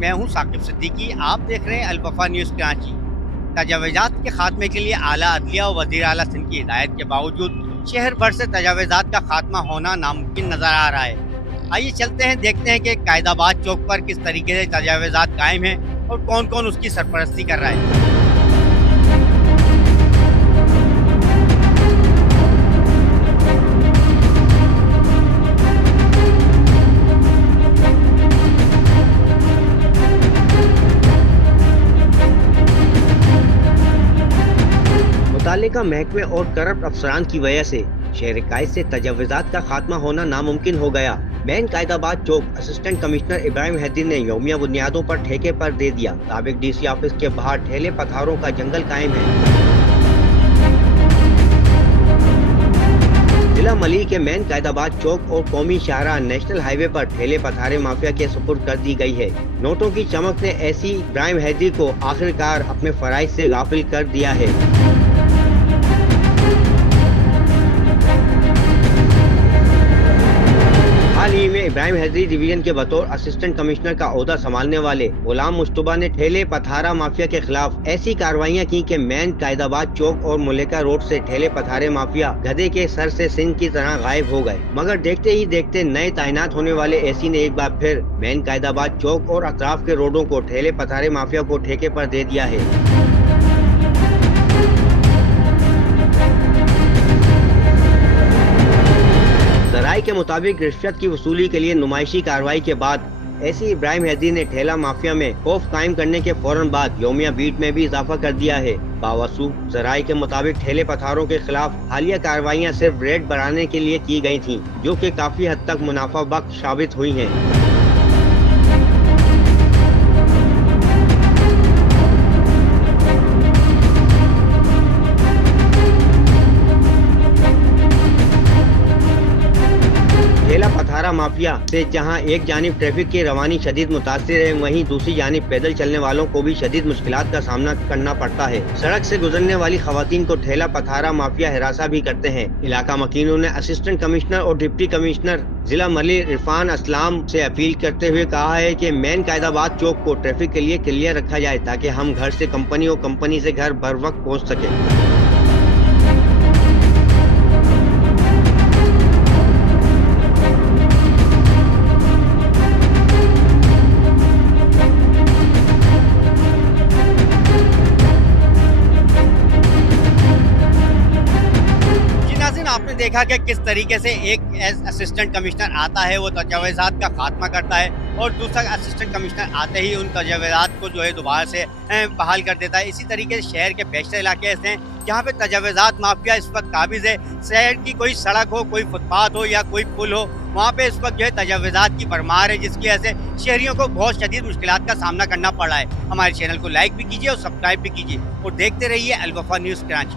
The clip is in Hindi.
मैं हूं साकिब सिद्दीकी। आप देख रहे हैं अल वफा न्यूज़ कराची। तजावज़ात के खात्मे के लिए आला अदलिया और वज़ीर आला सिंध की हिदायत के बावजूद शहर भर से तजावज़ात का खात्मा होना नामुमकिन नज़र आ रहा है। आइए चलते हैं, देखते हैं कि कायदाबाद चौक पर किस तरीके से तजावज़ात कायम हैं और कौन कौन उसकी सरपरस्ती कर रहा है। मुतल्लिका महकमे और करप्ट अफसरान की वजह से शहर कायद से तजावज़ात का खात्मा होना नामुमकिन हो गया। मेन कायदाबाद चौक असिस्टेंट कमिश्नर इब्राहिम हैदरी ने यौमिया बुनियादों पर ठेके पर दे दिया। साबिक DC ऑफिस के बाहर ठेले पथारों का जंगल कायम है। जिला मली के मेन कायदाबाद चौक और कौमी शाहराह नेशनल हाईवे पर ठेले पथारे माफिया के सुपुर्द कर दी गई है। नोटों की चमक ने ऐसी इब्राहिम हैदरी को आखिरकार अपने फराइज से गाफिल कर दिया है। हाल ही में इब्राहिम हैदरी डिवीजन के बतौर असिस्टेंट कमिश्नर का ओहदा संभालने वाले गुलाम मुश्तबा ने ठेले पथारा माफिया के खिलाफ ऐसी कार्रवाइयां की कि मेन कायदाबाद चौक और मुलेका रोड से ठेले पथारे माफिया गधे के सर से सिंह की तरह गायब हो गए। मगर देखते ही देखते नए तैनात होने वाले एसी ने एक बार फिर मेन कायदाबाद चौक और अतराफ के रोडों को ठेले पथारे माफिया को ठेके पर दे दिया है। जराये के मुताबिक रिश्वत की वसूली के लिए नुमाइशी कार्रवाई के बाद ऐसी इब्राहिम हैदरी ने ठेला माफिया में खौफ कायम करने के फौरन बाद यौमिया बीट में भी इजाफा कर दिया है। बावसूख जराये के मुताबिक ठेले पथारों के खिलाफ हालिया कार्रवाइयां सिर्फ रेट बढ़ाने के लिए की गई थीं, जो कि काफी हद तक मुनाफा बख्श साबित हुई हैं। ठेला पथारा माफिया से जहां एक जानिब ट्रैफिक की रवानी शदीद मुतासिर है, वहीं दूसरी जानिब पैदल चलने वालों को भी शदीद मुश्किलात का सामना करना पड़ता है। सड़क से गुजरने वाली खवातीन को ठेला पथारा माफिया हिरासा भी करते हैं। इलाका मकीनों ने असिस्टेंट कमिश्नर और डिप्टी कमिश्नर जिला मली इरफान असलाम से अपील करते हुए कहा है कि मेन कायदाबाद चौक को ट्रैफिक के लिए क्लियर रखा जाए ताकि हम घर से कंपनी और कंपनी से घर बर वक्त पहुँच सके। आपने देखा कि किस तरीके से एक असिस्टेंट कमिश्नर आता है, वो तजावज़ात का खात्मा करता है और दूसरा असिस्टेंट कमिश्नर आते ही उन तजावज़ात को जो है दोबारा से बहाल कर देता है। इसी तरीके से शहर के बेशतर इलाके ऐसे हैं जहाँ पे तजावज़ात माफिया इस वक्त काबिज़ है। शहर की कोई सड़क हो, कोई फुटपाथ हो या कोई पुल हो, वहाँ पे इस वक्त जो है तजावज़ात की भरमार है, जिसकी वजह से शहरियों को बहुत शदीद मुश्किलात का सामना करना पड़ रहा है। हमारे चैनल को लाइक भी कीजिए और सब्सक्राइब भी कीजिए और देखते रहिए अल वफा न्यूज़ कराची।